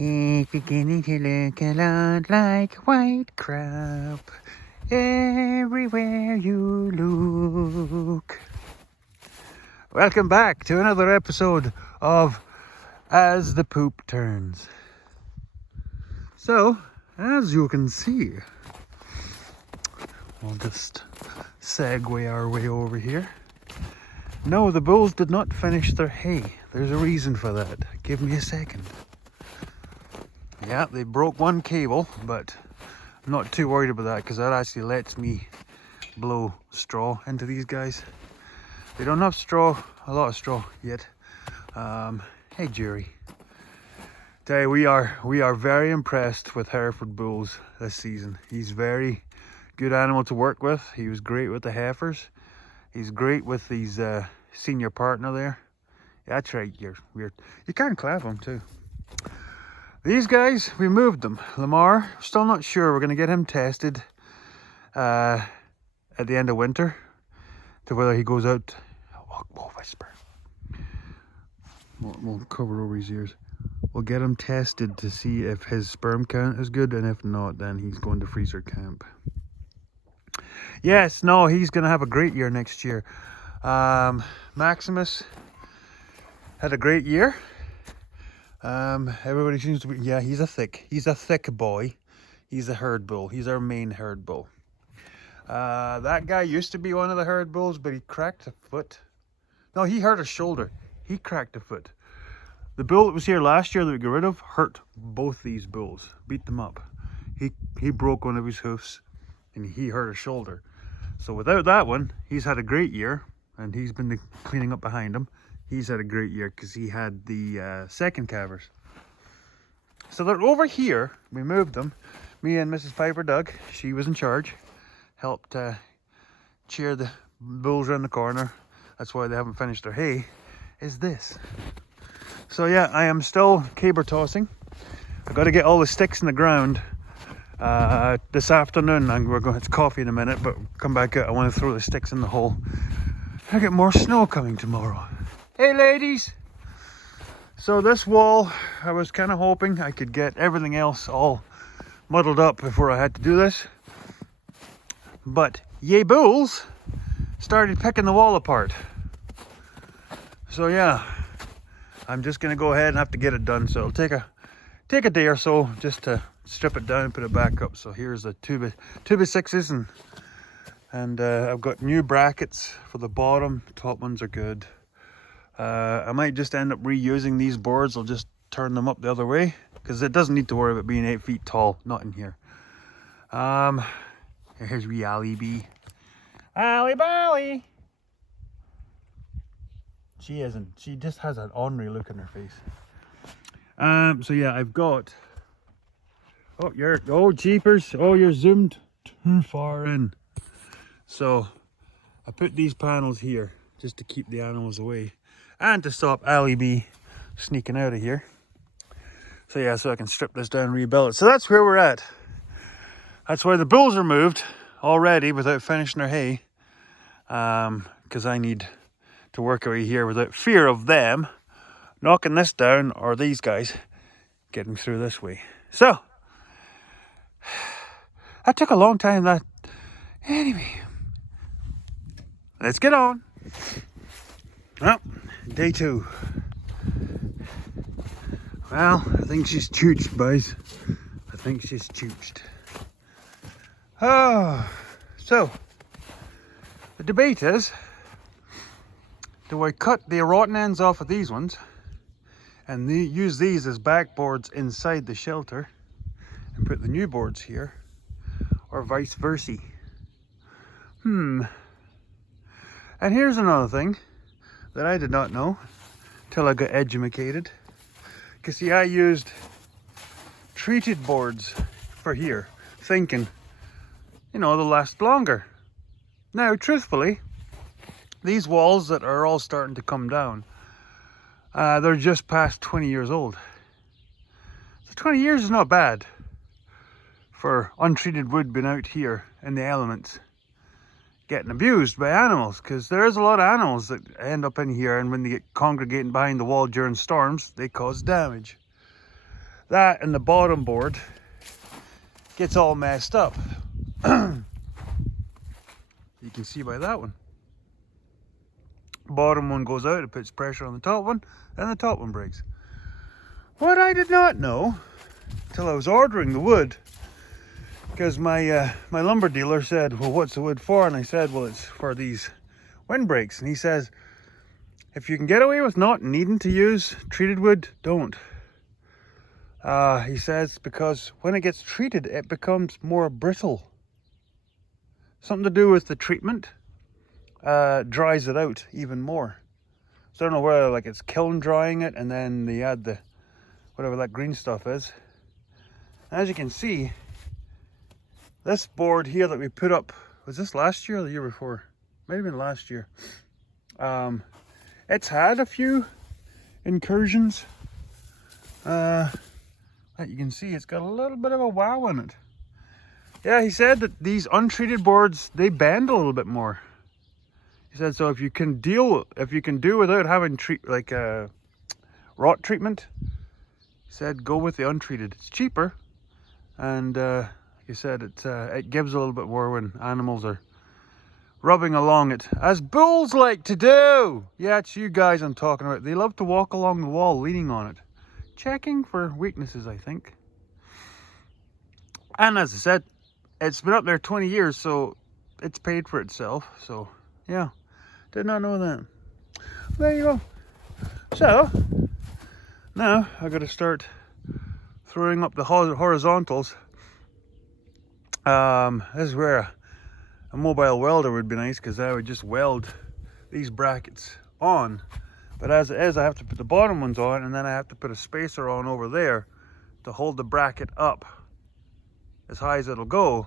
It's beginning to look a lot like white crap everywhere you look. Welcome back to another episode of As the Poop Turns. So, as you can see, we'll just segue our way over here. No, the bulls did not finish their hay. There's a reason for that. Give me a second. Yeah, they broke one cable, but I'm not too worried about that because that actually lets me blow straw into these guys. They don't have straw, a lot of straw yet. Hey Jerry. Today we are very impressed with Hereford bulls this season. He's very good animal to work with. He was great with the heifers. He's great with these senior partner there. Yeah, that's right, you're weird. You can clap them too. These guys, we moved them. Lamar, still not sure. We're going to get him tested at the end of winter to whether he goes out. We'll whisper. We'll cover over his ears. We'll get him tested to see if his sperm count is good, and if not, then he's going to freezer camp. Yes, no, he's going to have a great year next year. Maximus had a great year. Everybody seems to be, yeah, he's a thick boy. He's a herd bull. He's our main herd bull. That guy used to be one of the herd bulls, but he cracked a foot. No, he hurt a shoulder. He cracked a foot. The bull that was here last year that we got rid of hurt both these bulls, beat them up. He broke one of his hoofs and he hurt a shoulder. So without that one, he's had a great year, and he's been cleaning up behind him. He's had a great year because he had the second calvers. So they're over here. We moved them. Me and Mrs. Piper dug. She was in charge. Helped cheer the bulls around the corner. That's why they haven't finished their hay. Is this. So yeah, I am still caber tossing. I've got to get all the sticks in the ground this afternoon. And we're going to have coffee in a minute, but come back out. I want to throw the sticks in the hole. I get more snow coming tomorrow. Hey ladies! So this wall, I was kind of hoping I could get everything else all muddled up before I had to do this. But ye bulls started picking the wall apart. So yeah, I'm just going to go ahead and have to get it done. So it'll take a day or so just to strip it down and put it back up. So here's the two by sixes, and I've got new brackets for the bottom. Top ones are good. I might just end up reusing these boards. I'll just turn them up the other way because it doesn't need to worry about being 8 feet tall. Not in here. Here's wee Allie B. Allie Bally. She isn't. She just has an ornery look in her face. So yeah, I've got. Oh jeepers! Oh, you're zoomed too far in. So I put these panels here just to keep the animals away. And to stop Allie B sneaking out of here. So yeah, so I can strip this down and rebuild it. So that's where we're at. That's why the bulls are moved already without finishing their hay. Because I need to work away here without fear of them knocking this down or these guys getting through this way. So, that took a long time. Anyway, let's get on. Well, day 2. Well, I think she's chooched, boys. I think she's chooched. Oh, so the debate is, do I cut the rotten ends off of these ones and use these as backboards inside the shelter and put the new boards here, or vice versa? And here's another thing that I did not know till I got edumacated. Because see, I used treated boards for here, thinking, they'll last longer. Now, truthfully, these walls that are all starting to come down, they're just past 20 years old. So 20 years is not bad for untreated wood being out here in the elements, getting abused by animals, because there is a lot of animals that end up in here, and when they get congregating behind the wall during storms, they cause damage. that and the bottom board gets all messed up. You can see by that one. Bottom one goes out, it puts pressure on the top one, and the top one breaks. What I did not know till I was ordering the wood, because my lumber dealer said, well, what's the wood for? And I said, well, it's for these windbreaks. And he says, if you can get away with not needing to use treated wood, don't. He says because when it gets treated, it becomes more brittle. Something to do with the treatment dries it out even more. So I don't know whether like it's kiln drying it and then they add the whatever that green stuff is. As you can see, this board here that we put up, was this last year or the year before? Might have been last year. It's had a few incursions. That you can see it's got a little bit of a wow in it. Yeah, he said that these untreated boards, they bend a little bit more. He said, so if you can do without having rot treatment, he said go with the untreated. It's cheaper, and he said it gives a little bit more when animals are rubbing along it, as bulls like to do. Yeah, it's you guys I'm talking about. They love to walk along the wall leaning on it, checking for weaknesses, I think. And as I said, it's been up there 20 years, so it's paid for itself. So yeah, did not know that. There you go. So now I got to start throwing up the horizontals. This is where a mobile welder would be nice, because I would just weld these brackets on. But as it is, I have to put the bottom ones on, and then I have to put a spacer on over there to hold the bracket up as high as it'll go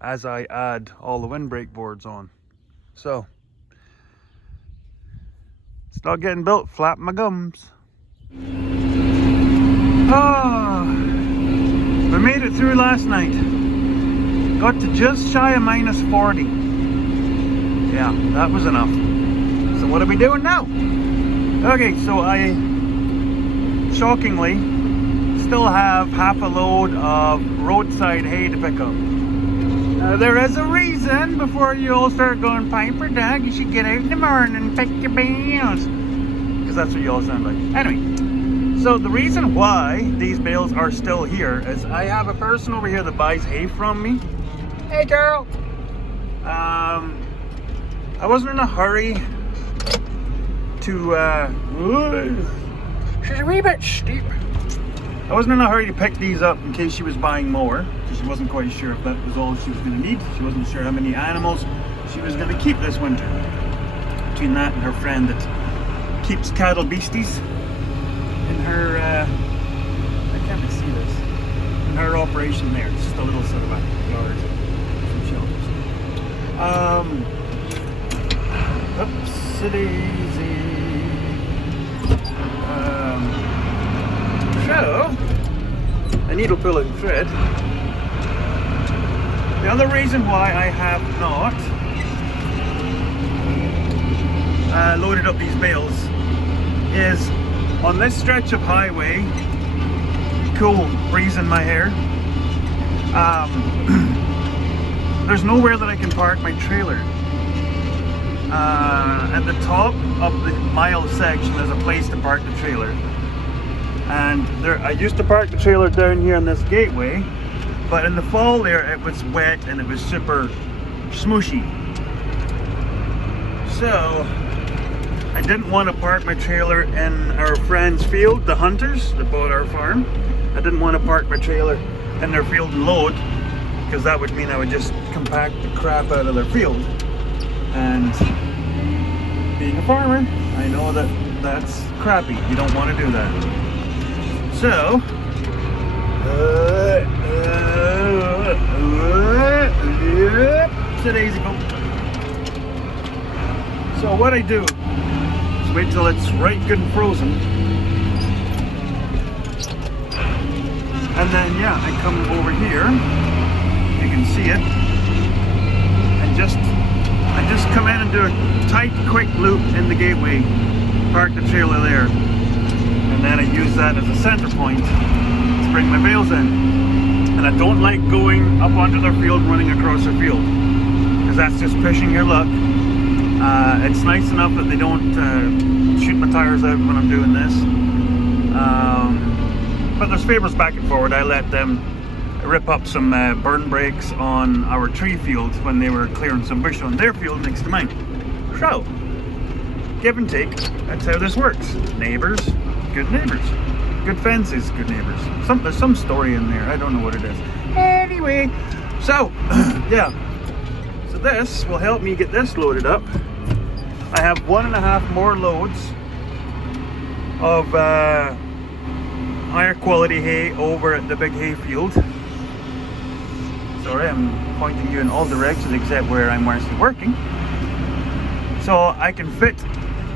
as I add all the windbreak boards on. So it's not getting built, flap my gums. Ah, we made it through last night. Got to just shy of minus 40. Yeah, that was enough. So what are we doing now? Okay, so I shockingly still have half a load of roadside hay to pick up. There is a reason before you all start going, Piper Doug, you should get out in the morning and pick your bales. Because that's what you all sound like. Anyway, so the reason why these bales are still here is I have a person over here that buys hay from me. Hey girl! I wasn't in a hurry to, she's a wee bit steep. I wasn't in a hurry to pick these up in case she was buying more, because she wasn't quite sure if that was all she was going to need. She wasn't sure how many animals she was going to keep this winter. Between that and her friend that keeps cattle beasties in her, I can't really see this, in her operation there. It's just a little sort of a yard, some shelters. Oopsie-daisy. So, a needle pulling thread. The other reason why I have not loaded up these bales is on this stretch of highway, cool breeze in my hair, there's nowhere that I can park my trailer. At the top of the mile section there's a place to park the trailer. And I used to park the trailer down here on this gateway, but in the fall there it was wet and it was super smooshy. So I didn't want to park my trailer in our friend's field, the hunters that bought our farm. I didn't want to park my trailer in their field and load, because that would mean I would just compact the crap out of their field. And being a farmer, I know that that's crappy. You don't want to do that. So, today's ago. So what I do is wait till it's right good and frozen, and then yeah, I come over here. You can see it, and I just come in and do a tight, quick loop in the gateway, park the trailer there. And then I use that as a center point to bring my bales in. And I don't like going up onto their field, running across their field, because that's just pushing your luck. It's nice enough that they don't shoot my tires out when I'm doing this. But there's favours back and forward. I let them rip up some burn brakes on our tree field when they were clearing some bush on their field next to mine. So, give and take, that's how this works. Neighbours, good neighbours. Good fences, good neighbours. There's some story in there, I don't know what it is. Anyway, so, yeah. So this will help me get this loaded up. I have 1.5 more loads of higher quality hay over at the big hay field. Sorry, I'm pointing you in all directions except where I'm actually working. So I can fit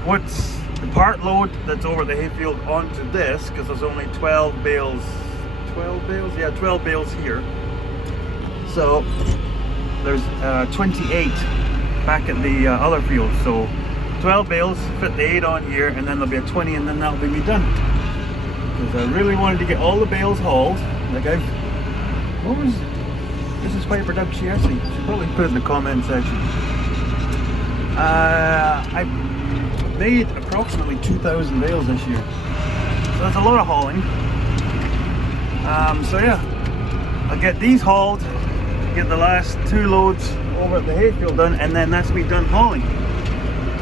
what's the part load that's over the hay field onto this, because there's only 12 bales. 12 bales? Yeah, 12 bales here. So there's 28 back at the other field. So 12 bales, fit the 8 on here, and then there'll be a 20, and then that'll be me done. Because I really wanted to get all the bales hauled. Like this is Piper Duck chassis. Should probably put it in the comment section. I made approximately 2,000 bales this year. So that's a lot of hauling. So yeah, I'll get these hauled, get the last 2 loads over at the hayfield done, and then that's me done hauling.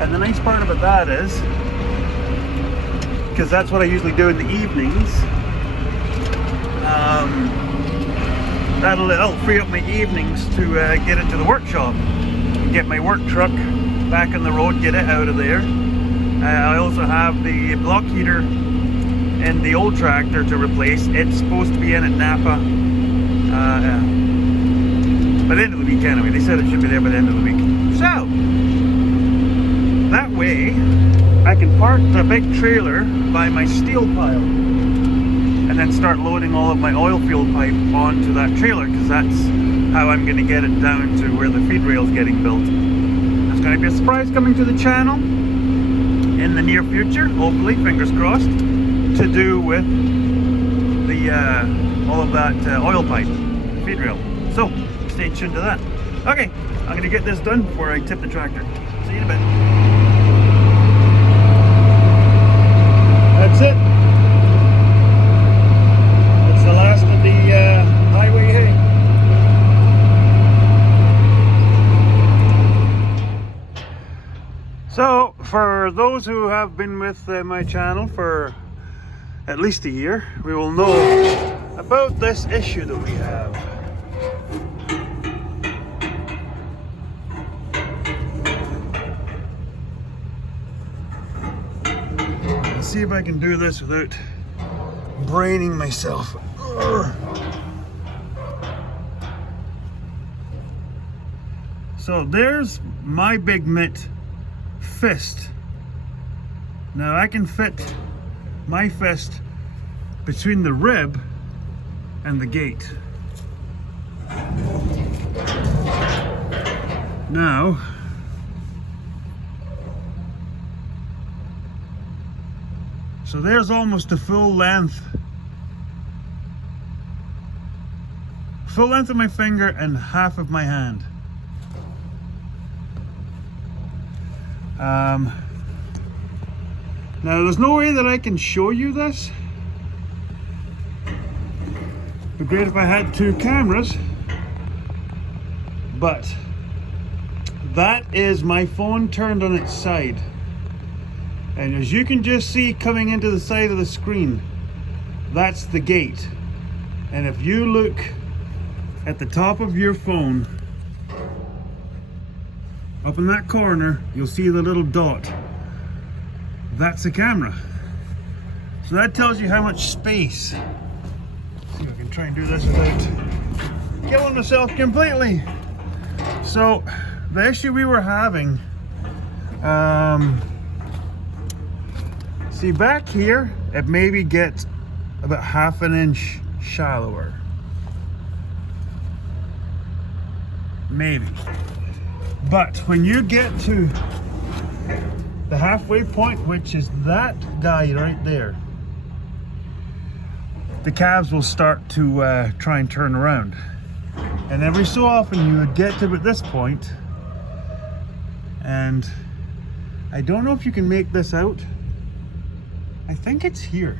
And the nice part about that is, because that's what I usually do in the evenings, that'll free up my evenings to get into the workshop, get my work truck back on the road, get it out of there. I also have the block heater and the old tractor to replace. It's supposed to be in at Napa by the end of the week anyway. They said it should be there by the end of the week. So, that way I can park the big trailer by my steel pile and then start loading all of my oil field pipe onto that trailer, because that's how I'm going to get it down to where the feed rail is getting built. There's going to be a surprise coming to the channel in the near future, hopefully, fingers crossed, to do with the all of that oil pipe, feed rail. So stay tuned to that. Okay, I'm going to get this done before I tip the tractor. See you in a bit. That's it. That's the last of the highway hay. So, for those who have been with my channel for at least a year, we will know about this issue that we have. Let's see if I can do this without braining myself. So there's my big mitt fist. Now I can fit my fist between the rib and the gate. Now so there's almost the full length of my finger and half of my hand. Now there's no way that I can show you this. It'd be great if I had 2 cameras, but that is my phone turned on its side, and as you can just see coming into the side of the screen, that's the gate. And if you look at the top of your phone, up in that corner, you'll see the little dot. That's the camera. So that tells you how much space. Let's see if I can try and do this without killing myself completely. So the issue we were having, see back here, it maybe gets about ½ an inch shallower. Maybe. But when you get to the halfway point, which is that guy right there, the calves will start to try and turn around. And every so often you would get to at this point, and I don't know if you can make this out. I think it's here.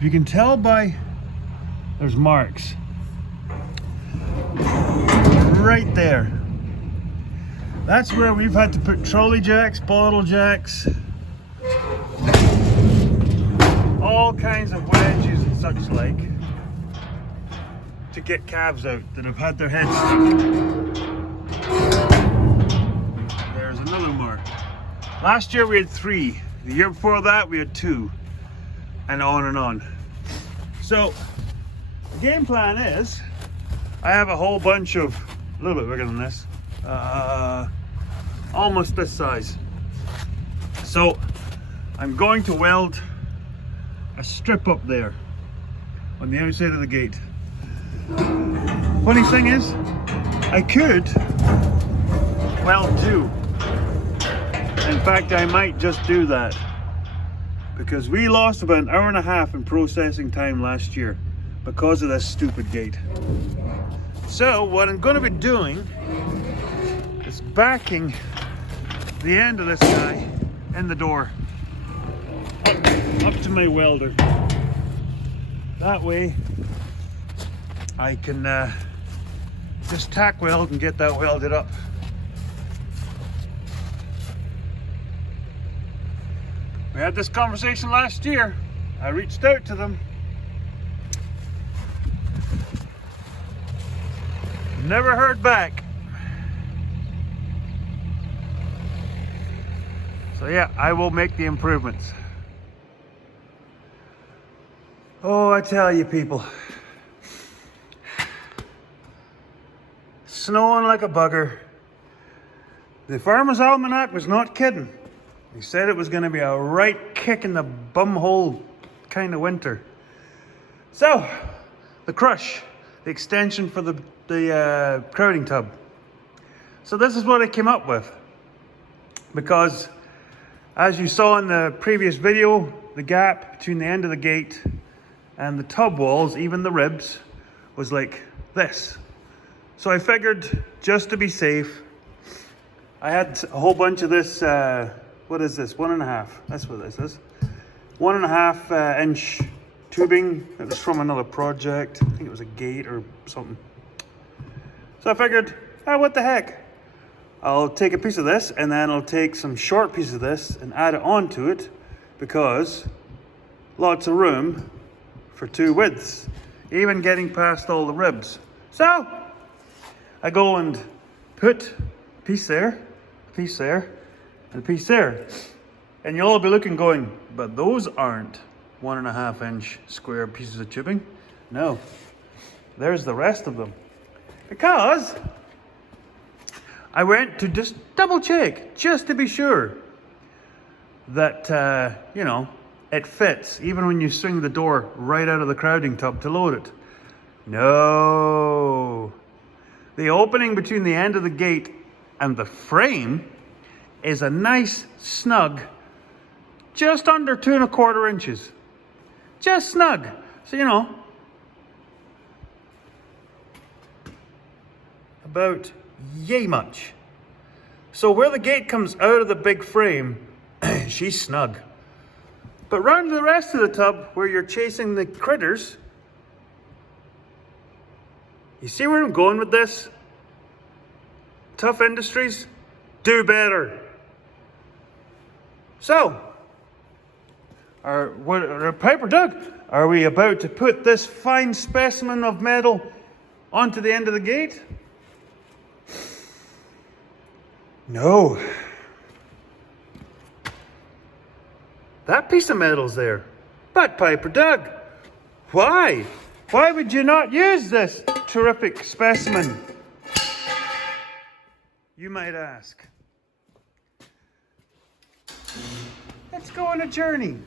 You can tell by, there's marks right there. That's where we've had to put trolley jacks, bottle jacks, all kinds of wedges and such like, to get calves out that have had their heads stuck. There's another mark. Last year we had 3. The year before that we had 2. And on and on. So the game plan is, I have a whole bunch of, a little bit bigger than this, almost this size. So I'm going to weld a strip up there on the outside of the gate. Funny thing is, I could weld 2. In fact, I might just do that, because we lost about an hour and a half in processing time last year because of this stupid gate. So what I'm going to be doing is backing the end of this guy in the door up to my welder. That way I can just tack weld and get that welded up. We had this conversation last year. I reached out to them. Never heard back. So yeah, I will make the improvements. Oh, I tell you people. Snowing like a bugger. The Farmer's Almanac was not kidding. He said it was going to be a right kick in the bumhole kind of winter. So, the crush, the extension for the crowding tub. So this is what I came up with. Because, as you saw in the previous video, the gap between the end of the gate and the tub walls, even the ribs, was like this. So I figured, just to be safe, I had a whole bunch of this, what is this, 1.5, that's what this is. 1.5 inch tubing. It was from another project. I think it was a gate or something. So I figured, oh, what the heck? I'll take a piece of this and then I'll take some short pieces of this and add it onto it, because lots of room for 2 widths, even getting past all the ribs. So I go and put a piece there, a piece there, and a piece there. And you'll all be looking going, but those aren't 1.5 inch square pieces of tubing. No, there's the rest of them. Because I went to just double check, just to be sure that, you know, it fits, even when you swing the door right out of the crowding tub to load it. No. The opening between the end of the gate and the frame is a nice snug, just under 2.25 inches. Just snug. So, you know, about yay much. So where the gate comes out of the big frame, she's snug. But round to the rest of the tub, where you're chasing the critters, you see where I'm going with this? Tough Industries, do better. So, Piper Doug, are we about to put this fine specimen of metal onto the end of the gate? No. That piece of metal's there. But Piper Doug, why? Why would you not use this terrific specimen? You might ask. Let's go on a journey.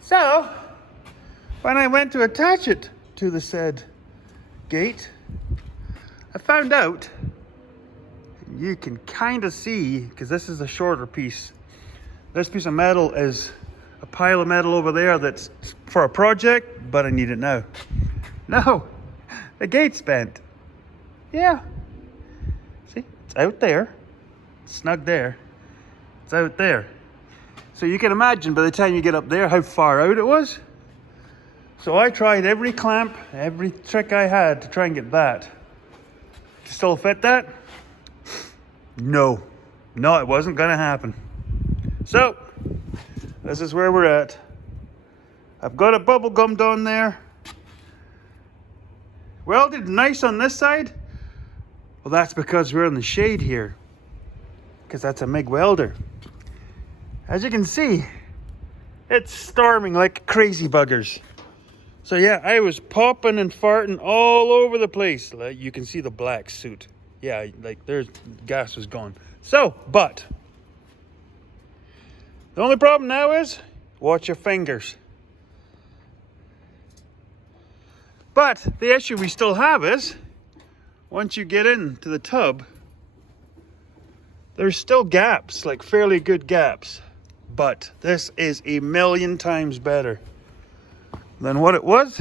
So, when I went to attach it to the said gate, I found out, you can kind of see, because this is a shorter piece. This piece of metal is a pile of metal over there that's for a project, but I need it now. No, the gate's bent. Yeah. See, it's out there. It's snug there. It's out there. So you can imagine by the time you get up there how far out it was. So I tried every clamp, every trick I had to try and get that. To still fit that? No, it wasn't gonna happen. So, this is where we're at. I've got a bubble gummed on there. Welded nice on this side. Well, that's because we're in the shade here. Because that's a MIG welder. As you can see, it's storming like crazy buggers. So yeah, I was popping and farting all over the place. Like, you can see the black suit. Yeah, like there's gas was gone. So, but the only problem now is watch your fingers. But the issue we still have is once you get into the tub, there's still gaps, like fairly good gaps. But this is a million times better than what it was,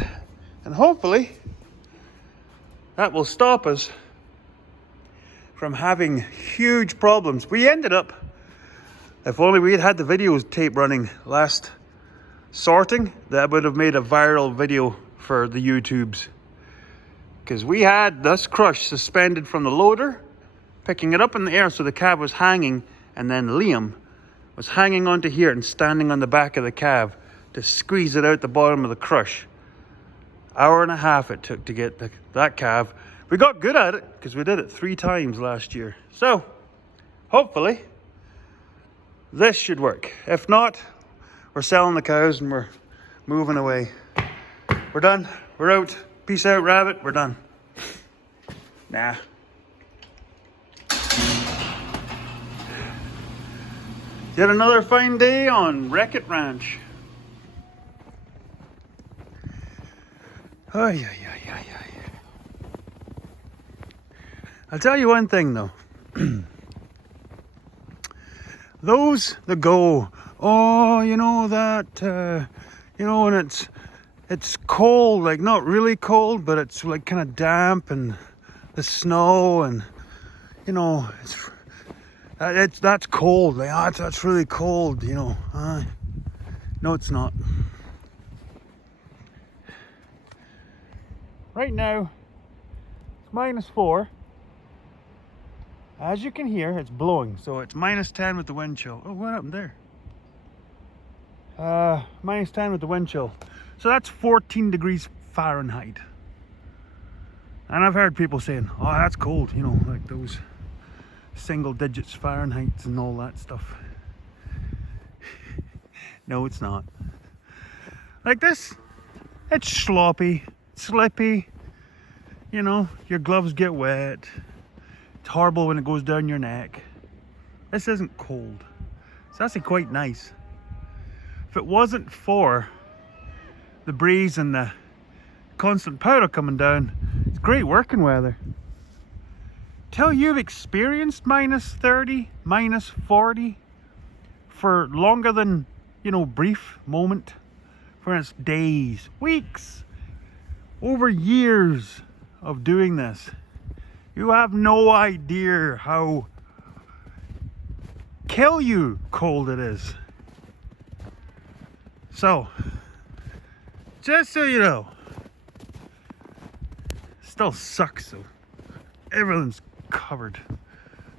and hopefully that will stop us from having huge problems. We ended up, if only we had had the video tape running last sorting, that would have made a viral video for the YouTubes, because we had this crush suspended from the loader, picking it up in the air, so the cab was hanging, and then Liam was hanging onto here and standing on the back of the cab to squeeze it out the bottom of the crush. Hour and a half it took to get that cab. We got good at it because we did it 3 times last year. So hopefully this should work. If not, we're selling the cows and we're moving away. We're done. We're out. Peace out, rabbit. We're done. Nah. Yet another fine day on Wreck-It Ranch. Oh, yeah. I'll tell you one thing though. Those that go, oh, you know that, you know, when it's cold, like not really cold, but it's like kind of damp and the snow and, you know, that's cold. Like, oh, that's really cold, you know. No, it's not. Right now, it's -4. As you can hear, it's blowing, so it's -10 with the wind chill. Oh, what happened there? -10 with the wind chill. So that's 14 degrees Fahrenheit. And I've heard people saying, oh, that's cold, you know, like those single digits Fahrenheit and all that stuff. No, it's not. Like this, it's sloppy, slippy, you know, your gloves get wet. It's horrible when it goes down your neck. This isn't cold. It's actually quite nice. If it wasn't for the breeze and the constant powder coming down, it's great working weather. Till you've experienced -30, -40 for longer than, you know, brief moment, for instance, days, weeks, over years of doing this, you have no idea how kill you cold it is. So, just so you know, still sucks though. Everything's covered.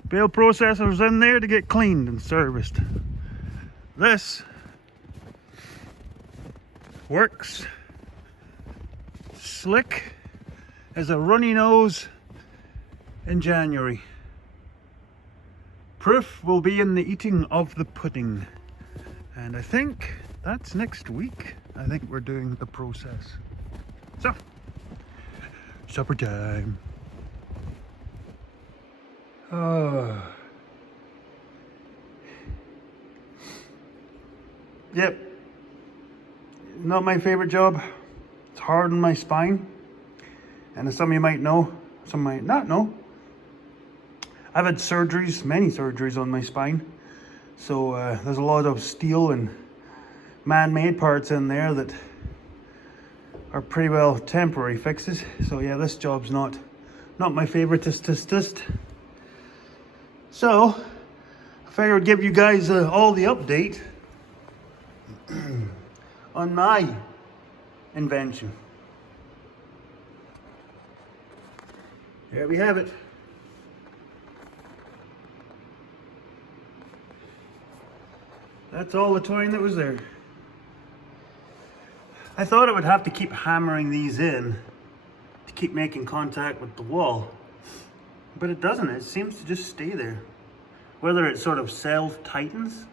Bale processor's in there to get cleaned and serviced. This works slick as a runny nose in January. Proof will be in the eating of the pudding. And I think that's next week. I think we're doing the process. So, supper time. Yep. Not my favorite job. It's hard on my spine. And as some of you might know, some might not know, I've had surgeries, many surgeries on my spine. So there's a lot of steel and man-made parts in there that are pretty well temporary fixes. So yeah, this job's not my favoritist. So I figured I'd give you guys all the update on my invention. There we have it. That's all the twine that was there. I thought I would have to keep hammering these in to keep making contact with the wall, but it doesn't. It seems to just stay there. Whether it sort of self-tightens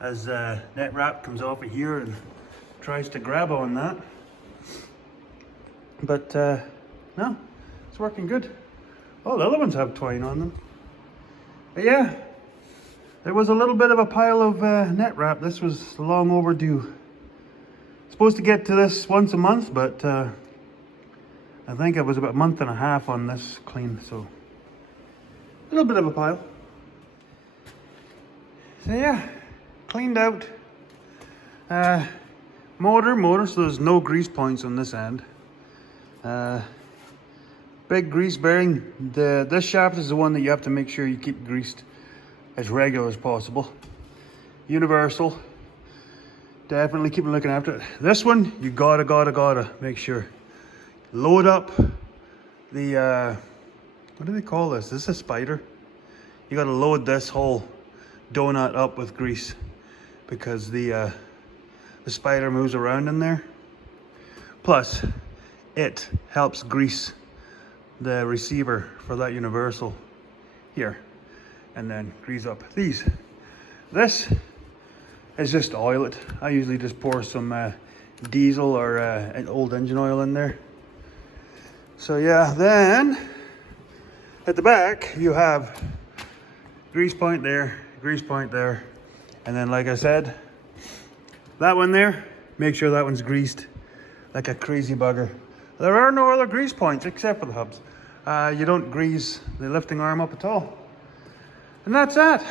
as net wrap comes off of here and tries to grab on that. But no, it's working good. Oh, the other ones have twine on them. But yeah, there was a little bit of a pile of net wrap. This was long overdue. Supposed to get to this once a month, but I think it was about a month and a half on this clean, so a little bit of a pile. So yeah, cleaned out. Motor, so there's no grease points on this end. Big grease bearing. This shaft is the one that you have to make sure you keep greased as regular as possible. Universal. Definitely keep looking after it. This one, you gotta make sure. Load up the, what do they call this? Is this a spider? You gotta load this whole donut up with grease because the spider moves around in there. Plus, it helps grease the receiver for that universal here, and then grease up these. This is just oil it. I usually just pour some diesel or an old engine oil in there. So yeah, then at the back you have grease point there, and then like I said, that one there, make sure that one's greased like a crazy bugger. There are no other grease points except for the hubs. You don't grease the lifting arm up at all. And that's that.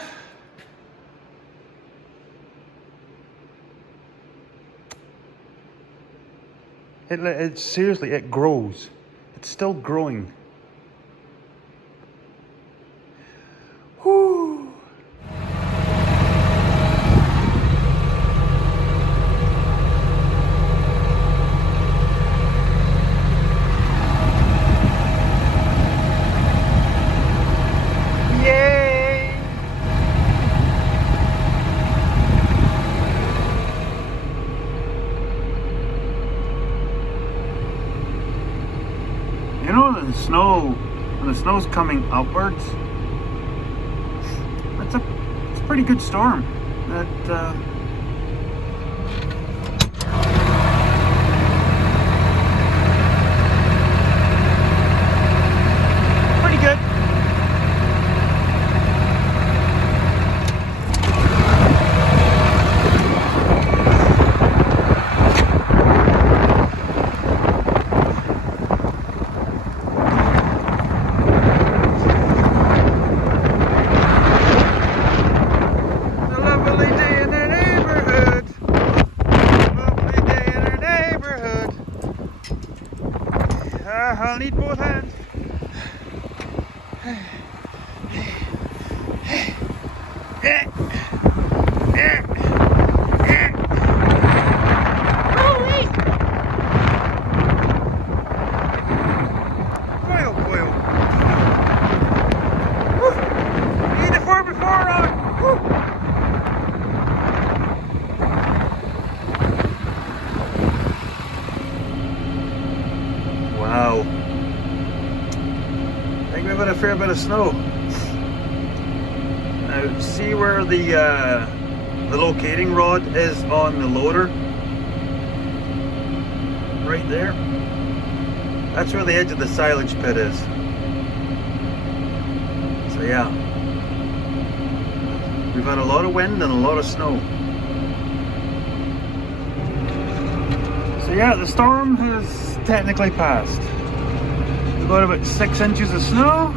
It seriously, it grows. It's still growing. Whoo. Yay! You know, when the snow's coming upwards, it's a pretty good storm. Pretty good. I'll need both hands. Need the 4x4 on. Woo. Wow. I think we've had a fair bit of snow. Now, see where the locating rod is on the loader? Right there. That's where the edge of the silage pit is. So yeah. We've had a lot of wind and a lot of snow. So yeah, the storm has technically passed. got about 6 inches of snow,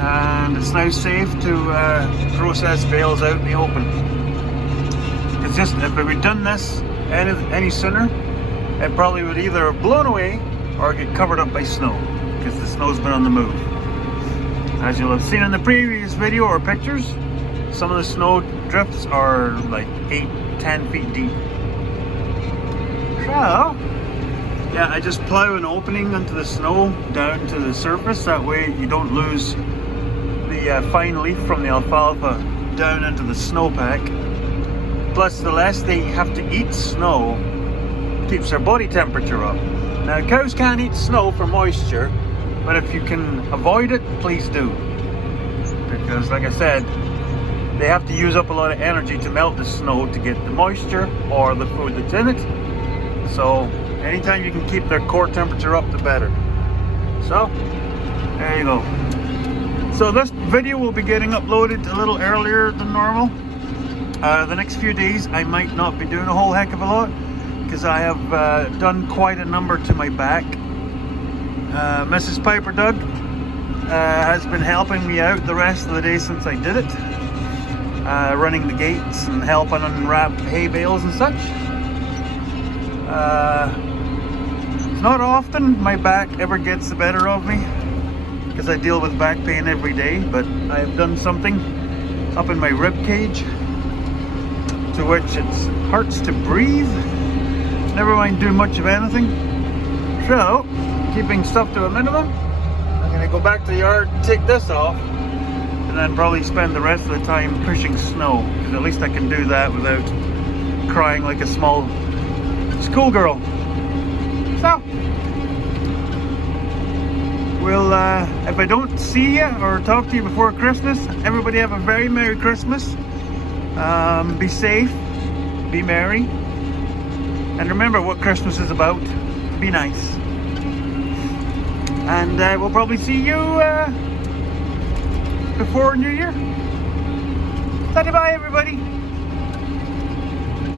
and it's now safe to process bales out in the open. It's just, if we had done this any sooner, it probably would either have blown away or get covered up by snow, because the snow's been on the move. As you'll have seen in the previous video or pictures, some of the snow drifts are like 8-10 feet deep. So, yeah, I just plow an opening into the snow down to the surface. That way you don't lose the fine leaf from the alfalfa down into the snowpack. Plus, the less they have to eat snow keeps their body temperature up. Now, cows can't eat snow for moisture, but if you can avoid it, please do. Because, like I said, they have to use up a lot of energy to melt the snow to get the moisture or the food that's in it. So, anytime you can keep their core temperature up, the better. So, there you go. So this video will be getting uploaded a little earlier than normal. The next few days I might not be doing a whole heck of a lot, because I have done quite a number to my back. Mrs. Piper Doug has been helping me out the rest of the day since I did it. Running the gates and helping unwrap hay bales and such. It's not often my back ever gets the better of me, because I deal with back pain every day, but I have done something up in my rib cage to which it hurts to breathe. Never mind do much of anything. So, keeping stuff to a minimum, I'm going to go back to the yard, take this off, and then probably spend the rest of the time pushing snow, because at least I can do that without crying like a small schoolgirl. So, we'll, if I don't see you or talk to you before Christmas, everybody have a very Merry Christmas. Be safe, be merry, and remember what Christmas is about. Be nice. And we'll probably see you before New Year. Bye everybody.